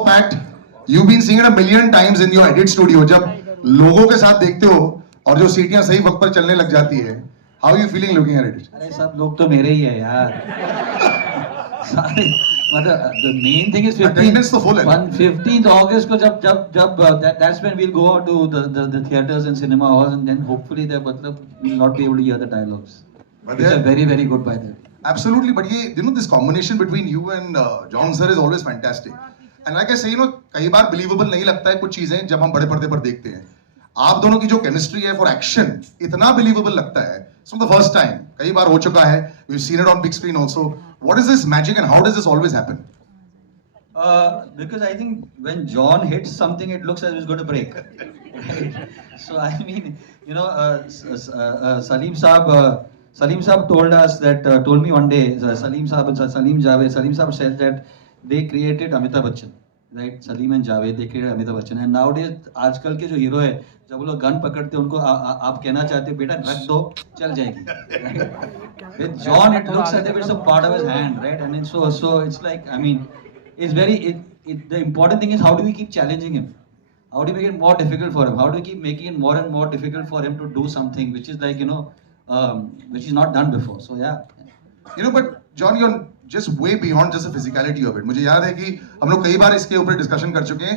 fact you've been seeing it a million times in your edit studio. जब लोगों के साथ देखते हो और जो सीटियां सही वक्त पर चलने लग जाती है, how are you feeling looking at it? अरे सब लोग तो मेरे ही है यार सारे मतलब the main thing is 15th August को जब that's when we'll go out to the theaters and cinema halls and then hopefully the मतलब we'll not be able to hear the dialogues. But which are very very good by the way. Absolutely, but ये you know this combination between you and John sir is always fantastic. And like I say, you know, कई बार believable नहीं लगता है कुछ चीजें जब हम बड़े पर्दे पर देखते हैं. आप दोनों की जो केमिस्ट्री है फॉर एक्शन इतना बिलीवेबल लगता है. So the first time, कई बार हो चुका है. We've seen it on big screen also. What is this magic and how does this always happen? Because I think when John hits something, it looks as if it's going to break. Right? So I mean, you know, Salim Saab told us that told me one day, Salim Saab said that they created Amitabh Bachchan, right? Salim and Javed, they created Amitabh Bachchan, and nowadays आजकल के जो hero है, जब वो लोग gun पकड़ते हैं उनको आप कहना चाहते हो बेटा रख दो चल जाएगी. Right? With John, it looks as if it's a part of his hand, right? And so it's like, I mean, it's very the important thing is how do we keep challenging him? How do we make it more difficult for him? How do we keep making it more and more difficult for him to do something which is like, you know, which is not done before? So yeah. You know, but John, you're just way beyond just the physicality of it. मुझे याद है कि हम लोग कई बार इसके ऊपर discussion कर चुके हैं.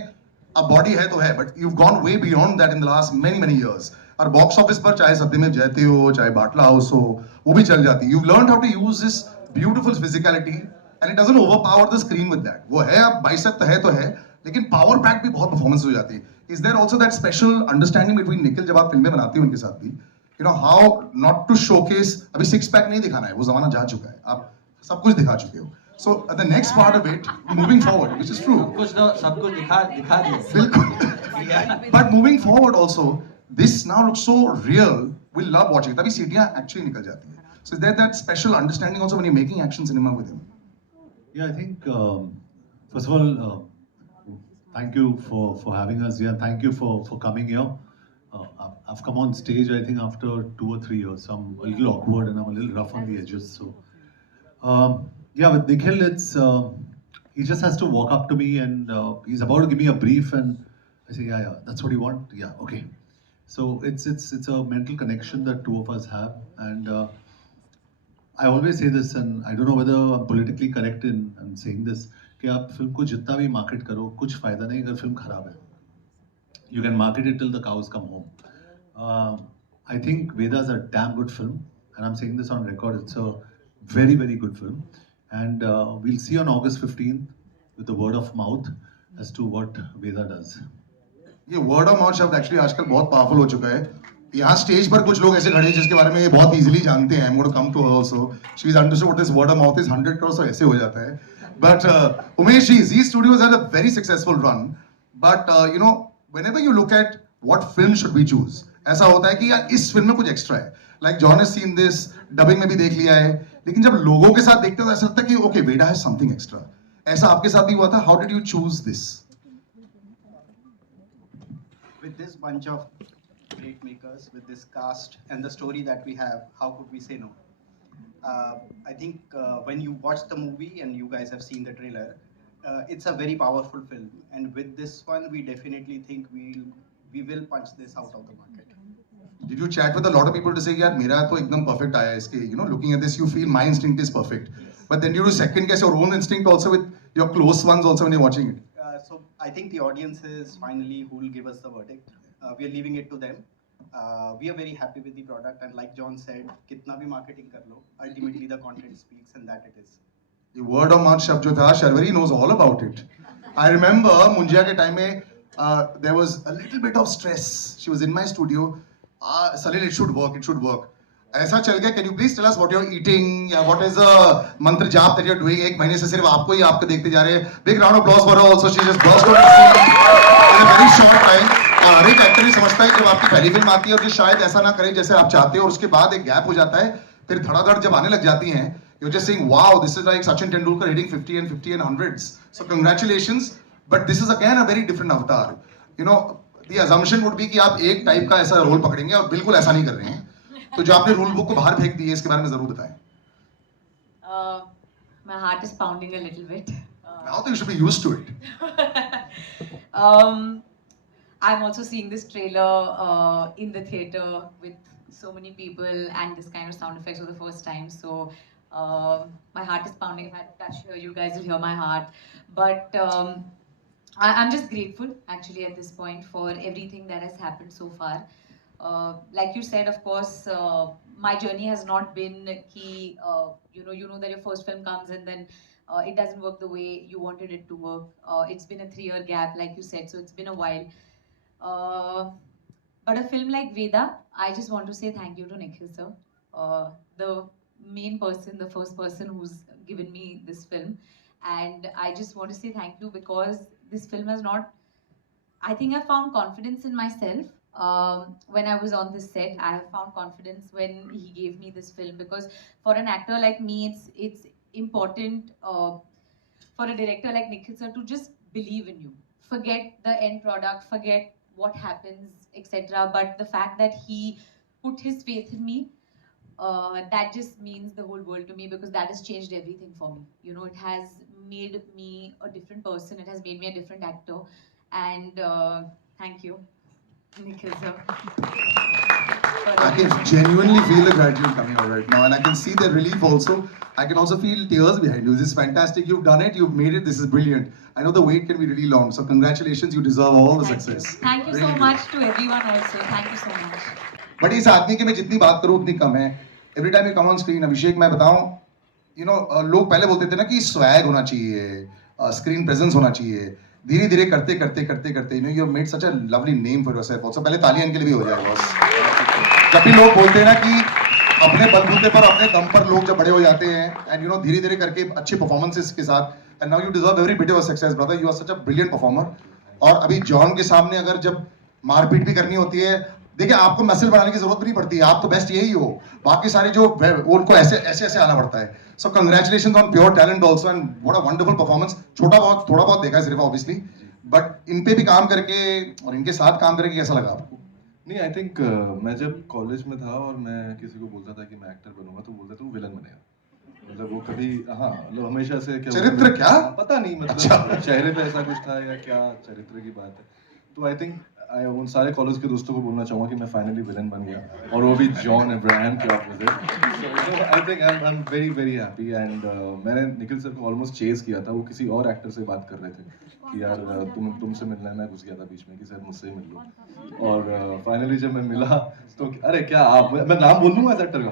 अब बॉडी है तो है, but you've gone way beyond that in the last many years. और बॉक्स ऑफिस पर चाहे सत्यमेव जयते हो, चाहे बाटला हाउस हो, वो भी चल जाती है. You've learned how to use this beautiful physicality and it doesn't overpower the screen with that. वो है अब बाइसेप तो है, लेकिन पावर पैक भी बहुत परफॉर्मेंस हो जाती है. Is there also that special understanding between Nikhil जब आप फिल्में बनाती हो उनके साथ भी? You know how not to showcase. अभी सिक्स पैक नहीं दिखाना है, वो जमाना जा चुका है. आप सब कुछ दिखा चुके हो. So the next part of it, moving forward, which is true. सब कुछ दिखा दिया. बिल्कुल. But moving forward also, this now looks so real. We'll love watching it. तभी सीटियां actually निकल जाती हैं. So is there that special understanding also when you're making action cinema with him? Yeah, I think first of all, thank you for having us here. Thank you for coming here. I've come on stage I think after 2 or 3 years. So I'm a little awkward and I'm a little rough on the edges. So yeah, with Nikhil, it's he just has to walk up to me and he's about to give me a brief and I say, yeah, that's what you want. Yeah, okay. So it's a mental connection that two of us have and. I always say this and I don't know whether I'm politically correct in saying this कि आप film को जितना भी market करो कुछ फायदा नहीं अगर फिल्म खराब है. You can market it till the cows come home. I think Veda is a damn good film and I'm saying this on record. It's a very very good film and we'll see on August 15th with the word of mouth as to what Veda does. ये word of mouth शब्द actually आजकल बहुत powerful हो चुका है. यहाँ stage पर कुछ लोग ऐसे खड़े हैं जिसके बारे में ये बहुत इजीली जानते हैं. I'm going to come to her also. She's understood what this word of mouth is. 100 crores तो ऐसे हो जाता है. But Umesh ji, Zee Studios had a very successful run. But you know, whenever you look at what film should we choose, ऐसा होता है कि यार इस फिल्म में कुछ एक्स्ट्रा है. Like John has seen this, dubbing में भी देख लिया है. लेकिन जब लोगों के साथ देखते हो तो ऐसा लगता है कि okay, Veda has something extra. ऐसा आपके साथ भी हुआ था? How did you choose this? With this bunch of great makers, with this cast and the story that we have, how could we say no? I think when you watch the movie and you guys have seen the trailer, it's a very powerful film, and with this one, we definitely think we will punch this out of the market. Did you chat with a lot of people to say यार मेरा तो एकदम perfect आया है इसके, you know, looking at this you feel my instinct is perfect, but then you do second guess your own instinct also with your close ones also when you're watching it. So I think the audience is finally who will give us the verdict. We are leaving it to them. We are very happy with the product and like John said, कितना भी marketing कर लो, ultimately the content speaks and that it is. The word of mouth शब्द जो था, Sharvari knows all about it. I remember Munjya के time में there was a little bit of stress. She was in my studio. Salil, it should work. ऐसा चल गया. Can you please tell us what you're eating? या what is the मंत्र जाप that you're doing? एक महीने से सिर्फ आपको ही आपको देखते जा रहे हैं. Big round of applause for her also. She just burst on the scene in a very short time. हर एक एक्टर ही समझता है जब आपकी पहली फिल्म आती है और जो शायद ऐसा ना करे जैसे आप चाहते हो और उसके बाद एक गैप हो जाता है, फिर धड़ाधड़ जब आने लग जाती हैं, you're just saying wow, this is like Sachin Tendulkar hitting 50 and hundreds. So congratulations, but this is again a very different avatar. You know, the assumption would be कि आप एक टाइप का ऐसा रोल पकड़ेंगे और बिल्कुल ऐसा नहीं कर रहे हैं. तो जो आपने रूल बुक को बाहर फेंक दी है इसके बारे में जरूर बताएं. My heart is pounding a little bit. Now you should be used to it. Um, I'm also seeing this trailer in the theater with so many people and this kind of sound effects for the first time. So my heart is pounding. If I touch here, you guys will hear my heart. But I'm just grateful actually at this point for everything that has happened so far. Like you said, of course, my journey has not been key. You know that your first film comes and then it doesn't work the way you wanted it to work. It's been a 3-year gap, like you said, so it's been a while. Uh, but a film like Veda, I just want to say thank you to Nikhil sir, the main person, the first person who's given me this film, and I just want to say thank you because this film has not. I think I found confidence in myself when I was on this set. I have found confidence when he gave me this film because for an actor like me, it's important for a director like Nikhil sir to just believe in you. Forget the end product, forget what happens, etc. But the fact that he put his faith in me, that just means the whole world to me because that has changed everything for me. You know, it has made me a different person. It has made me a different actor. And thank you, Nikhil sir. I can genuinely feel the gratitude coming out right now, and I can see the relief also. I can also feel tears behind you. This is fantastic. You've done it. You've made it. This is brilliant. I know the wait can be really long, so congratulations. You deserve all the Thank success. you. Thank you so Really do. much to everyone also. Thank you so much. But इस आदमी की मैं जितनी बात करूं उतनी कम है. Every time you come on screen, Abhishek मैं बताऊं, लोग पहले बोलते थे ना कि स्वैग होना चाहिए, स्क्रीन प्रेजेंस होना चाहिए. धीरे धीरे करते करते करते करते you have made such a lovely name for yourself also. पहले तालियां इनके लिए भी हो जाए बॉस. जब भी लोग बोलते हैं ना कि अपने बलबूते पर अपने दम पर लोग जब बड़े हो जाते हैं एंड धीरे धीरे करके अच्छे परफॉर्मेंसेस के साथ, and now you deserve every bit of success brother. You are such a brilliant performer. और अभी जॉन के सामने अगर जब मारपीट भी करनी होती है, देखिए आपको मसल बनाने की जरूरत भी नहीं पड़ती है. आप तो बेस्ट यही हो. बाकी सारे जो उनको ऐसे ऐसे ऐसे आना पड़ता है. So congratulation on pure talent also and what a wonderful performance. छोटा बहुत थोड़ा बहुत देखा है सिर्फ ऑब्वियसली, बट इन पे भी काम करके और इनके साथ काम करके कैसा लगा आपको? नहीं, आई थिंक मैं जब कॉलेज में था और मैं किसी को बोलता था कि मैं एक्टर बनूंगा तो बोलते थे वो विलन बनेगा. मतलब वो कभी, हाँ मतलब हमेशा से क्या चरित्र क्या? पता नहीं, मतलब अच्छा. चेहरे पे ऐसा कुछ था या क्या चरित्र की बात है. तो आई थिंक उन सारे कॉलेज के दोस्तों को बोलना चाहूँगा कि मैं फाइनली विलन बन गया, और वो भी जॉन अब्राहम के opposite. I think I am very very happy. And मैंने निखिल सर को ऑलमोस्ट चेज किया था. वो किसी और एक्टर से बात कर रहे थे कि यार तुमसे मिलना है. मैं घुस गया था बीच में कि सर मुझसे ही मिल लो. और फाइनली जब मैं मिला तो अरे क्या आप, मैं नाम बोल दूंगा इस एक्टर का.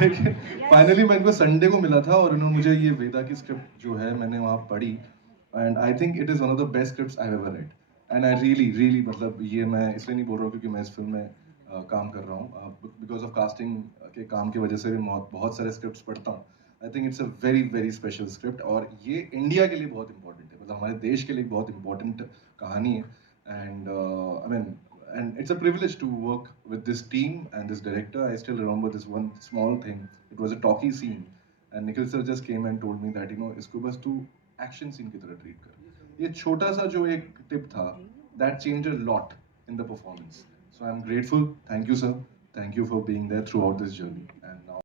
लेकिन फाइनली मैं इनको संडे को मिला था और इन्होंने मुझे ये वेदा की स्क्रिप्ट जो है मैंने वहाँ पढ़ी, and I think it is one of the best scripts I ever read. And I really मतलब ये मैं इसलिए नहीं बोल रहा हूँ क्योंकि मैं इस फिल्म में काम कर रहा हूँ, बिकॉज ऑफ कास्टिंग के काम की वजह से भी बहुत सारे स्क्रिप्ट्स पढ़ता हूँ. I think it's a very very special script, और ये इंडिया के लिए बहुत इंपॉर्टेंट है. मतलब हमारे देश के लिए बहुत इंपॉर्टेंट कहानी है. And I mean, and it's a privilege to work with this team and this director. I still remember this one small thing. It was a talkie scene, and Nikhil sir just came and told me that इसको बस तू action scene की तरह treat कर. ये छोटा सा जो एक tip था, that changed a lot in the performance. So I'm grateful. Thank you sir. Thank you for being there throughout this journey. And now